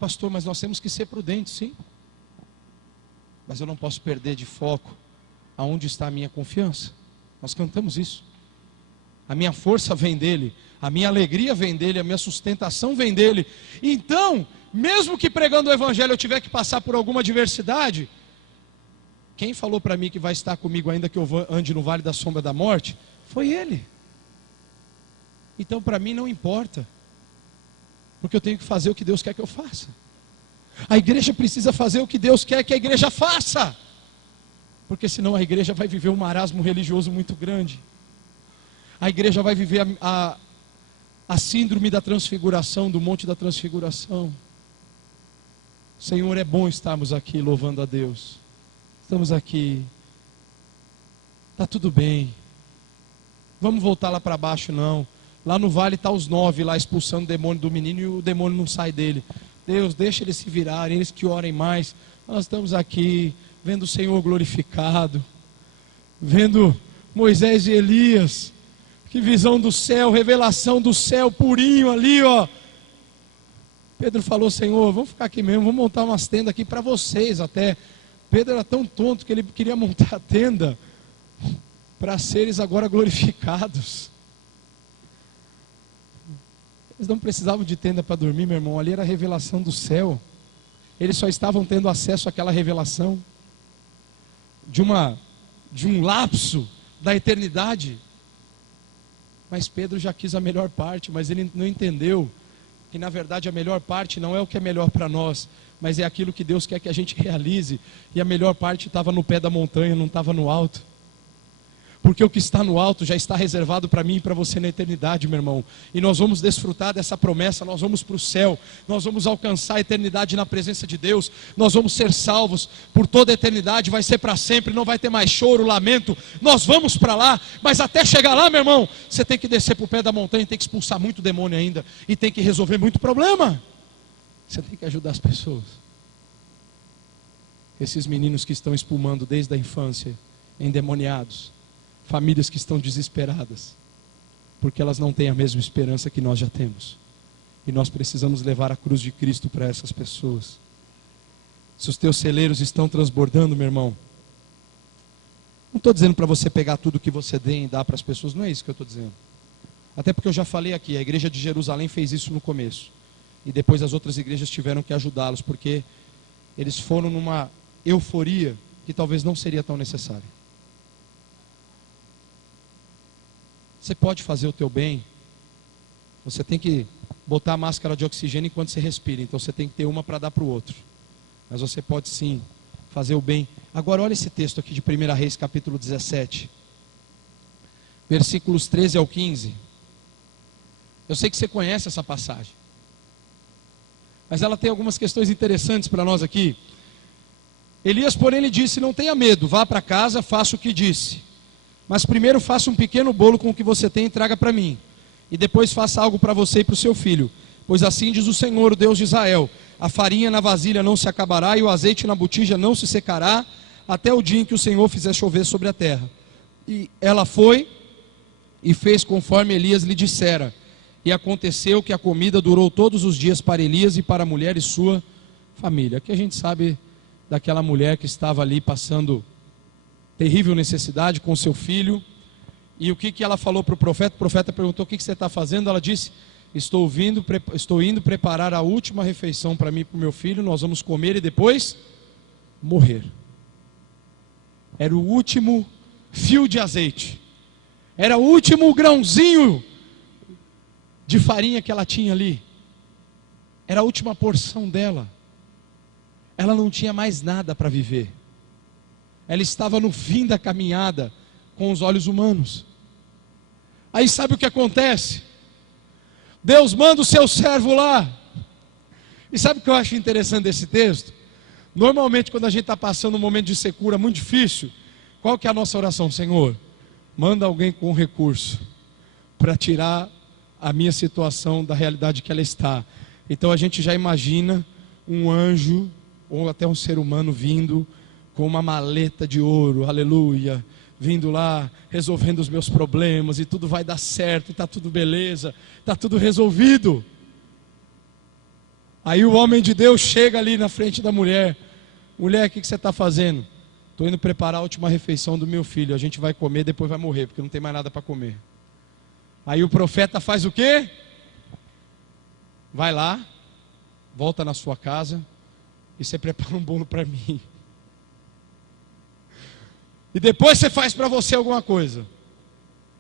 Pastor, mas nós temos que ser prudentes, sim. Mas eu não posso perder de foco aonde está a minha confiança. Nós cantamos isso. A minha força vem dele, a minha alegria vem dele, a minha sustentação vem dele. Então, mesmo que pregando o evangelho eu tiver que passar por alguma adversidade, quem falou para mim que vai estar comigo ainda que eu ande no vale da sombra da morte, foi ele. Então para mim não importa, porque eu tenho que fazer o que Deus quer que eu faça. A igreja precisa fazer o que Deus quer que a igreja faça, porque senão a igreja vai viver um marasmo religioso muito grande. A igreja vai viver a síndrome da transfiguração, do monte da transfiguração. Senhor, é bom estarmos aqui louvando a Deus. Estamos aqui, está tudo bem, vamos voltar lá para baixo não, lá no vale está os 9 lá expulsando o demônio do menino e o demônio não sai dele. Deus, deixa eles se virarem, eles que orem mais. Nós estamos aqui, vendo o Senhor glorificado, vendo Moisés e Elias, que visão do céu, revelação do céu purinho ali, ó. Pedro falou, Senhor, vamos ficar aqui mesmo, vamos montar umas tendas aqui para vocês até. Pedro era tão tonto que ele queria montar a tenda para seres agora glorificados. Eles não precisavam de tenda para dormir, meu irmão. Ali era a revelação do céu. Eles só estavam tendo acesso àquela revelação de um lapso da eternidade. Mas Pedro já quis a melhor parte, mas ele não entendeu que na verdade a melhor parte não é o que é melhor para nós, mas é aquilo que Deus quer que a gente realize. E a melhor parte estava no pé da montanha, não estava no alto. porque o que está no alto já está reservado para mim e para você na eternidade, meu irmão. E nós vamos desfrutar dessa promessa, nós vamos para o céu, nós vamos alcançar a eternidade na presença de Deus, nós vamos ser salvos por toda a eternidade, vai ser para sempre, não vai ter mais choro, lamento, nós vamos para lá, mas até chegar lá, meu irmão, você tem que descer para o pé da montanha, tem que expulsar muito demônio ainda, e tem que resolver muito problema. Você tem que ajudar as pessoas. Esses meninos que estão espumando desde a infância, endemoniados, famílias que estão desesperadas, porque elas não têm a mesma esperança que nós já temos. E nós precisamos levar a cruz de Cristo para essas pessoas. Se os teus celeiros estão transbordando, meu irmão, não estou dizendo para você pegar tudo que você tem e dar para as pessoas, não é isso que eu estou dizendo. Até porque eu já falei aqui, a igreja de Jerusalém fez isso no começo. E depois as outras igrejas tiveram que ajudá-los, porque eles foram numa euforia que talvez não seria tão necessária. Você pode fazer o teu bem, você tem que botar a máscara de oxigênio enquanto você respira, então você tem que ter uma para dar para o outro. Mas você pode sim fazer o bem. Agora olha esse texto aqui de 1 Reis capítulo 17, versículos 13 ao 15. Eu sei que você conhece essa passagem, mas ela tem algumas questões interessantes para nós aqui. Elias, porém, lhe disse: não tenha medo, vá para casa, faça o que disse. Mas primeiro faça um pequeno bolo com o que você tem e traga para mim. E depois faça algo para você e para o seu filho. Pois assim diz o Senhor, o Deus de Israel: a farinha na vasilha não se acabará e o azeite na botija não se secará, até o dia em que o Senhor fizer chover sobre a terra. E ela foi e fez conforme Elias lhe dissera. E aconteceu que a comida durou todos os dias para Elias e para a mulher e sua família. Aqui a gente sabe daquela mulher que estava ali passando terrível necessidade com seu filho. E o que ela falou para o profeta? O profeta perguntou: o que você está fazendo? Ela disse: estou indo preparar a última refeição para mim e para o meu filho. Nós vamos comer e depois morrer. Era o último fio de azeite, era o último grãozinho de farinha que ela tinha ali, era a última porção dela. Ela não tinha mais nada para viver. Ela estava no fim da caminhada com os olhos humanos. Aí sabe o que acontece? Deus manda o seu servo lá. E sabe o que eu acho interessante desse texto? Normalmente quando a gente está passando um momento de secura muito difícil, qual que é a nossa oração? Senhor, manda alguém com recurso para tirar a minha situação da realidade que ela está. Então a gente já imagina um anjo ou até um ser humano vindo com uma maleta de ouro, aleluia, vindo lá, resolvendo os meus problemas, e tudo vai dar certo, está tudo beleza, está tudo resolvido. Aí o homem de Deus chega ali na frente da mulher: mulher, o que você está fazendo? Estou indo preparar a última refeição do meu filho, a gente vai comer, depois vai morrer, porque não tem mais nada para comer. Aí o profeta faz o quê? Vai lá, volta na sua casa, e você prepara um bolo para mim. E depois você faz para você alguma coisa.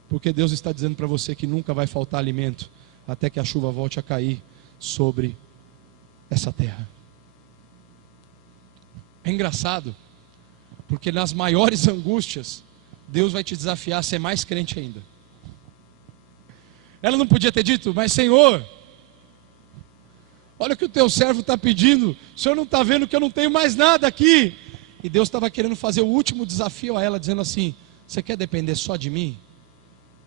Porque Deus está dizendo para você que nunca vai faltar alimento até que a chuva volte a cair sobre essa terra. É engraçado, porque nas maiores angústias, Deus vai te desafiar a ser mais crente ainda. Ela não podia ter dito: mas Senhor, olha o que o teu servo está pedindo, o Senhor não está vendo que eu não tenho mais nada aqui? E Deus estava querendo fazer o último desafio a ela, dizendo assim: você quer depender só de mim?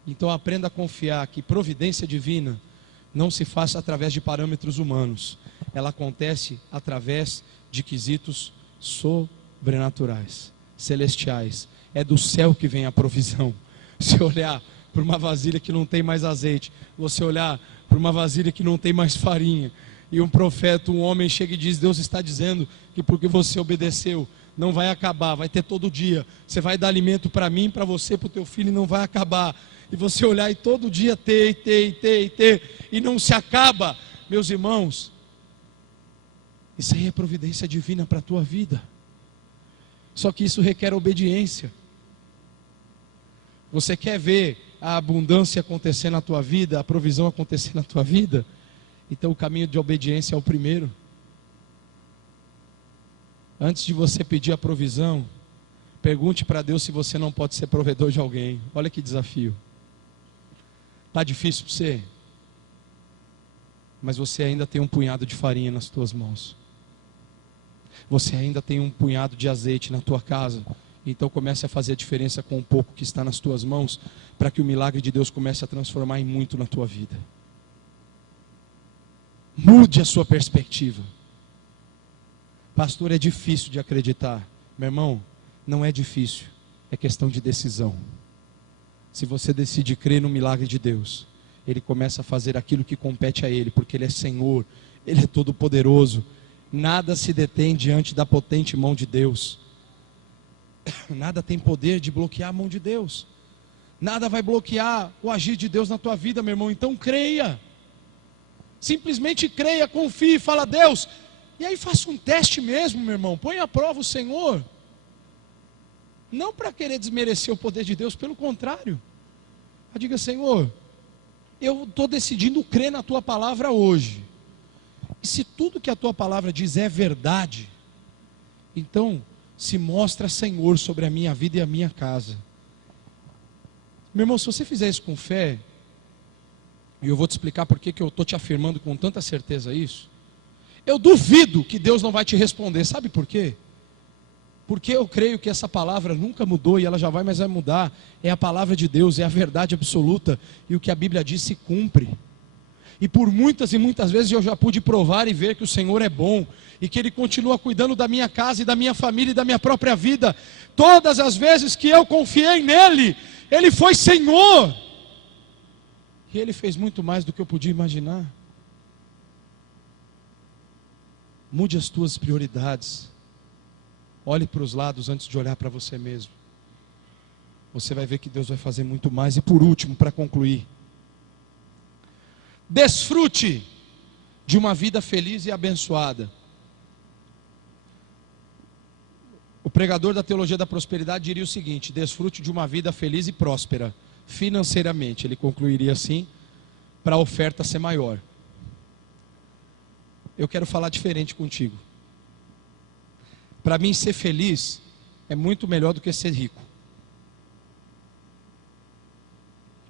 Então aprenda a confiar que providência divina não se faça através de parâmetros humanos, ela acontece através de quesitos sobrenaturais, celestiais. É do céu que vem a provisão. Se olhar para uma vasilha que não tem mais azeite, você olhar para uma vasilha que não tem mais farinha, e um profeta, um homem chega e diz: Deus está dizendo que porque você obedeceu, não vai acabar, vai ter todo dia, você vai dar alimento para mim, para você, para o teu filho, e não vai acabar. E você olhar e todo dia ter, e não se acaba. Meus irmãos, isso aí é providência divina para a tua vida. Só que isso requer obediência. Você quer ver a abundância acontecer na tua vida, a provisão acontecer na tua vida? Então o caminho de obediência é o primeiro. Antes de você pedir a provisão, Pergunte para Deus se você não pode ser provedor de alguém. Olha que desafio. Está difícil para você? Mas você ainda tem um punhado de farinha nas tuas mãos. Você ainda tem um punhado de azeite na tua casa. Então comece a fazer a diferença com o pouco que está nas tuas mãos, para que o milagre de Deus comece a transformar em muito na tua vida. Mude a sua perspectiva. Pastor, é difícil de acreditar. Meu irmão, não é difícil, é questão de decisão. Se você decide crer no milagre de Deus, Ele começa a fazer aquilo que compete a Ele, porque Ele é Senhor, Ele é todo poderoso. Nada se detém diante da potente mão de Deus. Nada tem poder de bloquear a mão de Deus. Nada vai bloquear o agir de Deus na tua vida, meu irmão. Então creia. Simplesmente creia, confie, fala: Deus. E aí faça um teste mesmo, meu irmão. Põe à prova o Senhor. Não para querer desmerecer o poder de Deus, pelo contrário. Diga: Senhor, eu estou decidindo crer na tua palavra hoje. E se tudo que a tua palavra diz é verdade, então se mostra Senhor sobre a minha vida e a minha casa. Meu irmão, se você fizer isso com fé, e eu vou te explicar por que eu estou te afirmando com tanta certeza isso, eu duvido que Deus não vai te responder. Sabe por quê? Porque eu creio que essa palavra nunca mudou e ela já vai, mas vai mudar. É a palavra de Deus, é a verdade absoluta, e o que a Bíblia diz se cumpre. E por muitas e muitas vezes eu já pude provar e ver que o Senhor é bom, e que Ele continua cuidando da minha casa e da minha família e da minha própria vida. Todas as vezes que eu confiei nele, Ele foi Senhor, e Ele fez muito mais do que eu podia imaginar. Mude as tuas prioridades. Olhe para os lados antes de olhar para você mesmo. Você vai ver que Deus vai fazer muito mais. E por último, para concluir, desfrute de uma vida feliz e abençoada. O pregador da teologia da prosperidade diria o seguinte: desfrute de uma vida feliz e próspera financeiramente. Ele concluiria assim, para a oferta ser maior. Eu quero falar diferente contigo. Para mim, ser feliz é muito melhor do que ser rico.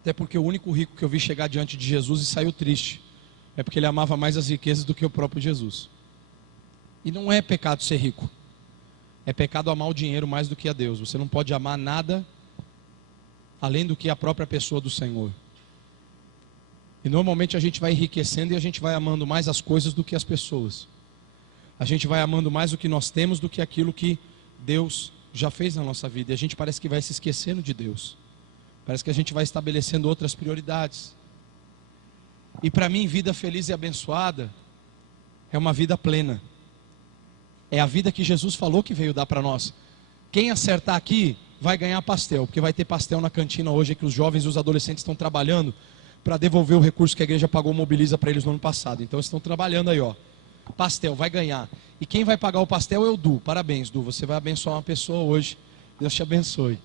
Até porque o único rico que eu vi chegar diante de Jesus e saiu triste é porque ele amava mais as riquezas do que o próprio Jesus. E não é pecado ser rico. É pecado amar o dinheiro mais do que a Deus. Você não pode amar nada além do que a própria pessoa do Senhor. E normalmente a gente vai enriquecendo e a gente vai amando mais as coisas do que as pessoas. A gente vai amando mais o que nós temos do que aquilo que Deus já fez na nossa vida. E a gente parece que vai se esquecendo de Deus. Parece que a gente vai estabelecendo outras prioridades. E para mim, vida feliz e abençoada é uma vida plena. É a vida que Jesus falou que veio dar para nós. Quem acertar aqui vai ganhar pastel, porque vai ter pastel na cantina hoje, que os jovens e os adolescentes estão trabalhando para devolver o recurso que a igreja pagou Mobiliza para eles no ano passado. Então eles estão trabalhando aí, ó. Pastel, vai ganhar. E quem vai pagar o pastel é o Du. Parabéns, Du, você vai abençoar uma pessoa hoje. Deus te abençoe.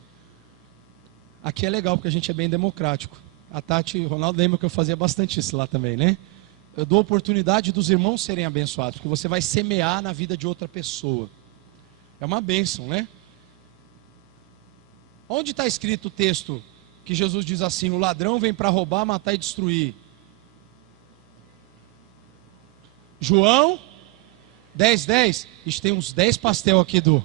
Aqui é legal porque a gente é bem democrático. A Tati e o Ronaldo lembram que eu fazia bastante isso lá também, né? Eu dou a oportunidade dos irmãos serem abençoados, porque você vai semear na vida de outra pessoa. É uma bênção, né? Onde está escrito o texto que Jesus diz assim: o ladrão vem para roubar, matar e destruir? João 10:10. Ixi, tem uns 10 pastel aqui, do.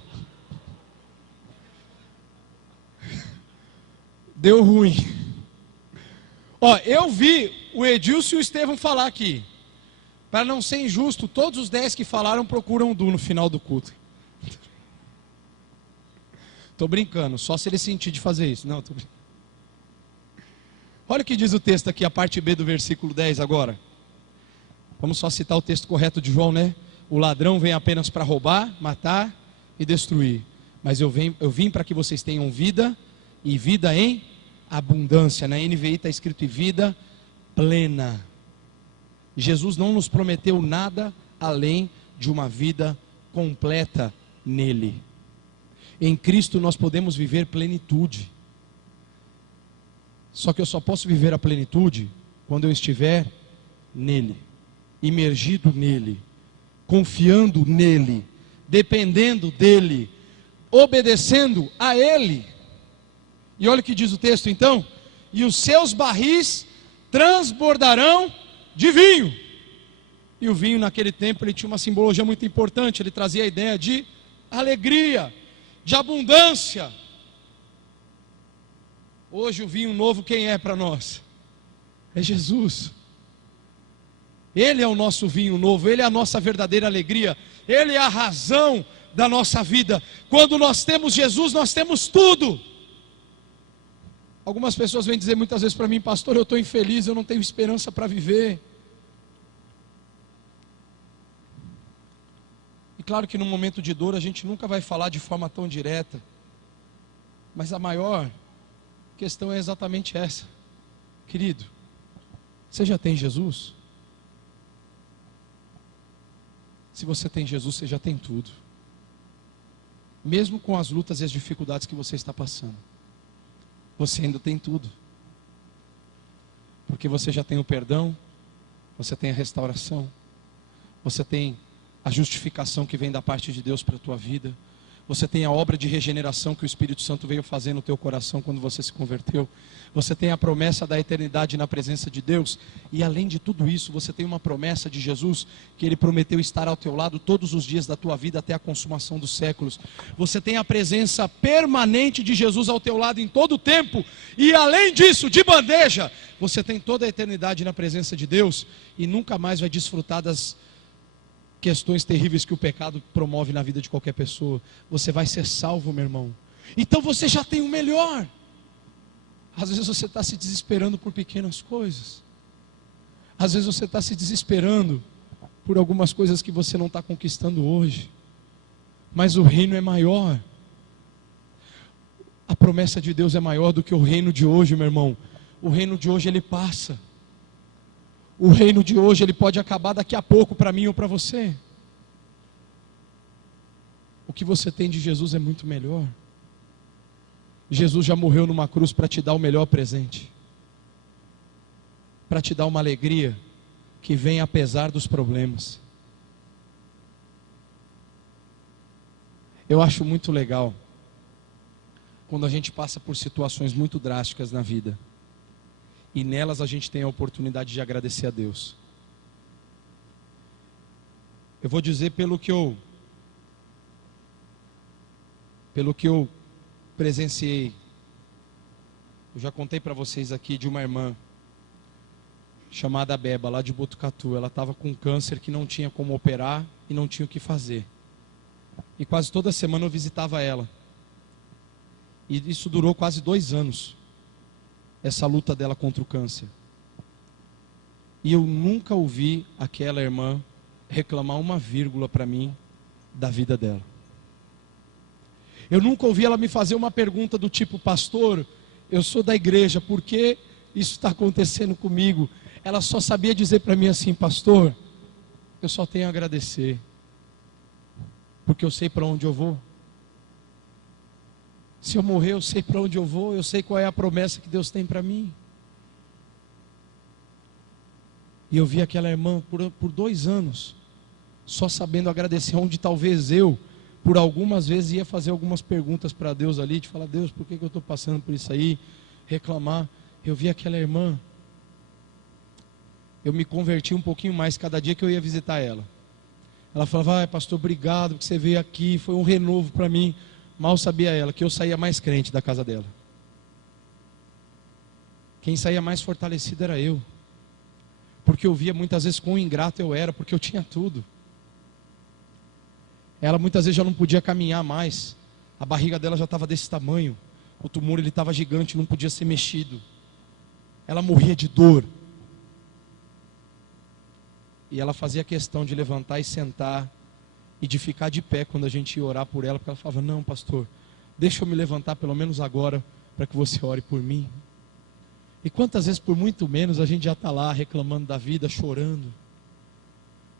Deu ruim. Ó, eu vi o Edilson e o Estevão falar aqui. Para não ser injusto, todos os 10 que falaram procuram o Du no final do culto. Estou brincando, só se ele sentir de fazer isso. Não, tô brincando. Olha o que diz o texto aqui, a parte B do versículo 10 agora. Vamos só citar o texto correto de João, né? O ladrão vem apenas para roubar, matar e destruir. Mas eu vim para que vocês tenham vida, e vida em abundância. Na NVI está escrito: e vida plena. Jesus não nos prometeu nada além de uma vida completa nele. Em Cristo nós podemos viver plenitude. Só que eu só posso viver a plenitude quando eu estiver nele, imergido nele, confiando nele, dependendo dele, obedecendo a Ele. E olha o que diz o texto então: e os seus barris transbordarão de vinho. E o vinho naquele tempo ele tinha uma simbologia muito importante, ele trazia a ideia de alegria, de abundância. Hoje o vinho novo quem é para nós? É Jesus. Ele é o nosso vinho novo, Ele é a nossa verdadeira alegria, Ele é a razão da nossa vida. Quando nós temos Jesus, nós temos tudo. Algumas pessoas vêm dizer muitas vezes para mim: pastor, eu estou infeliz, eu não tenho esperança para viver. E claro que no momento de dor a gente nunca vai falar de forma tão direta, mas a maior questão é exatamente essa. Querido, você já tem Jesus? Se você tem Jesus, você já tem tudo. Mesmo com as lutas e as dificuldades que você está passando, você ainda tem tudo. Porque você já tem o perdão, você tem a restauração, você tem a justificação que vem da parte de Deus para a tua vida, você tem a obra de regeneração que o Espírito Santo veio fazer no teu coração quando você se converteu, você tem a promessa da eternidade na presença de Deus, e além de tudo isso, você tem uma promessa de Jesus, que Ele prometeu estar ao teu lado todos os dias da tua vida até a consumação dos séculos. Você tem a presença permanente de Jesus ao teu lado em todo o tempo, e além disso, de bandeja, você tem toda a eternidade na presença de Deus, e nunca mais vai desfrutar das questões terríveis que o pecado promove na vida de qualquer pessoa. Você vai ser salvo, meu irmão. Então você já tem o melhor. Às vezes você está se desesperando por pequenas coisas. Às vezes você está se desesperando por algumas coisas que você não está conquistando hoje. Mas o reino é maior. A promessa de Deus é maior do que o reino de hoje, meu irmão. O reino de hoje ele passa. O reino de hoje ele pode acabar daqui a pouco para mim ou para você. O que você tem de Jesus é muito melhor. Jesus já morreu numa cruz para te dar o melhor presente, para te dar uma alegria que vem apesar dos problemas. Eu acho muito legal quando a gente passa por situações muito drásticas na vida, e nelas a gente tem a oportunidade de agradecer a Deus. Eu vou dizer pelo que eu presenciei. Eu já contei para vocês aqui de uma irmã chamada Beba, lá de Botucatu. Ela estava com câncer que não tinha como operar e não tinha o que fazer. E quase toda semana eu visitava ela. E isso durou quase 2 anos. Essa luta dela contra o câncer. E eu nunca ouvi aquela irmã reclamar uma vírgula para mim da vida dela. Eu nunca ouvi ela me fazer uma pergunta do tipo: pastor, eu sou da igreja, por que isso está acontecendo comigo? Ela só sabia dizer para mim assim: pastor, eu só tenho a agradecer, porque eu sei para onde eu vou. Se eu morrer, eu sei para onde eu vou, eu sei qual é a promessa que Deus tem para mim. E eu vi aquela irmã por 2 anos, só sabendo agradecer, onde talvez eu, por algumas vezes, ia fazer algumas perguntas para Deus ali, de falar: Deus, por que eu estou passando por isso aí? Reclamar. Eu vi aquela irmã, eu me converti um pouquinho mais cada dia que eu ia visitar ela. Ela falava: pastor, obrigado porque você veio aqui, foi um renovo para mim. Mal sabia ela que eu saía mais crente da casa dela. Quem saía mais fortalecido era eu. Porque eu via muitas vezes quão ingrato eu era, porque eu tinha tudo. Ela muitas vezes já não podia caminhar mais. A barriga dela já estava desse tamanho. O tumor ele estava gigante, não podia ser mexido. Ela morria de dor. E ela fazia questão de levantar e sentar e de ficar de pé quando a gente ia orar por ela, porque ela falava: não, pastor, deixa eu me levantar pelo menos agora, para que você ore por mim. E quantas vezes, por muito menos, a gente já está lá reclamando da vida, chorando,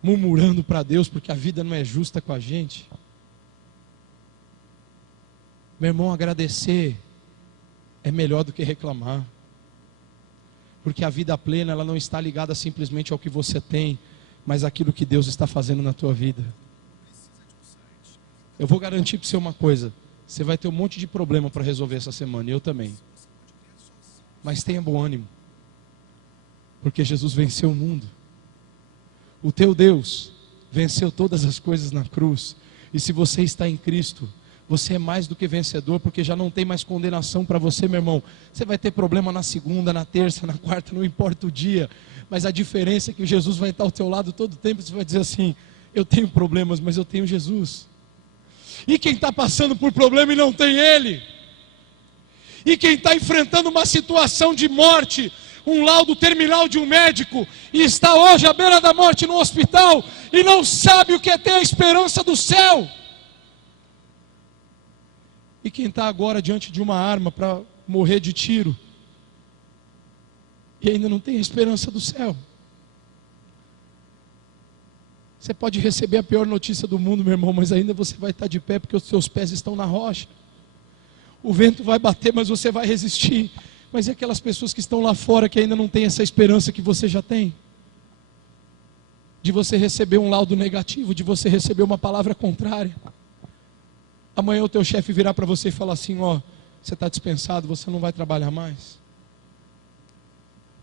murmurando para Deus, porque a vida não é justa com a gente. Meu irmão, agradecer é melhor do que reclamar, porque a vida plena, ela não está ligada simplesmente ao que você tem, mas àquilo que Deus está fazendo na tua vida. Eu vou garantir para você uma coisa: Você vai ter um monte de problema para resolver essa semana, e eu também. Mas tenha bom ânimo, porque Jesus venceu o mundo. O teu Deus venceu todas as coisas na cruz. E se você está em Cristo, você é mais do que vencedor, porque já não tem mais condenação para você, meu irmão. Você vai ter problema na segunda, na terça, na quarta, não importa o dia. Mas a diferença é que Jesus vai estar ao teu lado todo o tempo. Você vai dizer assim: eu tenho problemas, mas eu tenho Jesus. E quem está passando por problema e não tem Ele? E quem está enfrentando uma situação de morte, um laudo terminal de um médico, e está hoje à beira da morte no hospital, e não sabe o que é ter a esperança do céu? E quem está agora diante de uma arma para morrer de tiro, e ainda não tem a esperança do céu? Você pode receber a pior notícia do mundo, meu irmão, mas ainda você vai estar de pé, porque os seus pés estão na rocha. O vento vai bater, mas você vai resistir. Mas e aquelas pessoas que estão lá fora, que ainda não têm essa esperança que você já tem? De você receber um laudo negativo, de você receber uma palavra contrária. Amanhã o teu chefe virá para você e falar assim: ó, você está dispensado, você não vai trabalhar mais.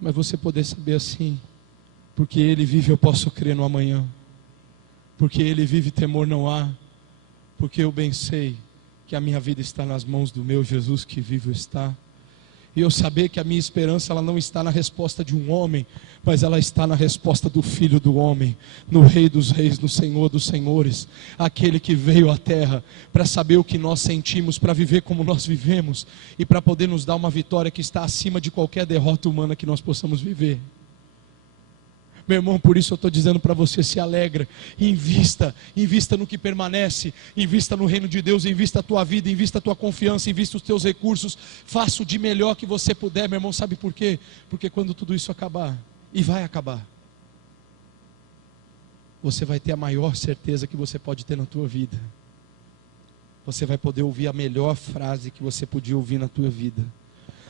Mas você poder saber assim: porque Ele vive, eu posso crer no amanhã. Porque Ele vive, temor não há. Porque eu bem sei que a minha vida está nas mãos do meu Jesus que vivo está. E eu saber que a minha esperança, ela não está na resposta de um homem, mas ela está na resposta do Filho do homem, no Rei dos reis, no Senhor dos senhores, aquele que veio à terra para saber o que nós sentimos, para viver como nós vivemos, e para poder nos dar uma vitória que está acima de qualquer derrota humana que nós possamos viver. Meu irmão, por isso eu estou dizendo para você: se alegra, invista no que permanece, invista no reino de Deus, invista a tua vida, invista a tua confiança, invista os teus recursos, faça o de melhor que você puder, meu irmão. Sabe por quê? Porque quando tudo isso acabar, e vai acabar, você vai ter a maior certeza que você pode ter na tua vida. Você vai poder ouvir a melhor frase que você podia ouvir na tua vida.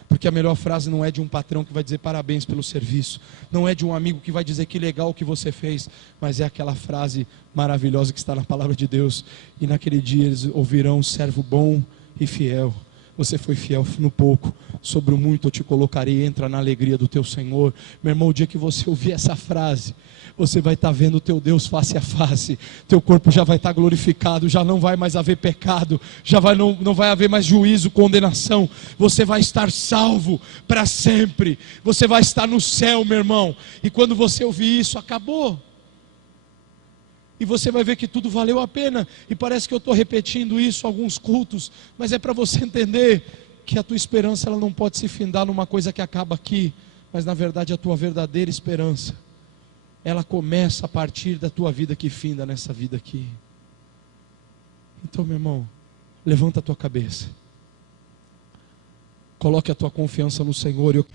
Porque a melhor frase não é de um patrão que vai dizer parabéns pelo serviço, não é de um amigo que vai dizer que legal o que você fez, mas é aquela frase maravilhosa que está na palavra de Deus. E naquele dia eles ouvirão: servo bom e fiel. Você foi fiel no pouco, sobre o muito eu te colocarei, entra na alegria do teu Senhor. Meu irmão, o dia que você ouvir essa frase, você vai estar vendo o teu Deus face a face, teu corpo já vai estar glorificado, já não vai mais haver pecado, não vai haver mais juízo, condenação, você vai estar salvo para sempre, você vai estar no céu, meu irmão. E quando você ouvir isso, acabou. E você vai ver que tudo valeu a pena. E parece que eu estou repetindo isso em alguns cultos, mas é para você entender que a tua esperança, ela não pode se findar numa coisa que acaba aqui, mas na verdade a tua verdadeira esperança, ela começa a partir da tua vida que finda nessa vida aqui. Então, meu irmão, levanta a tua cabeça, coloque a tua confiança no Senhor.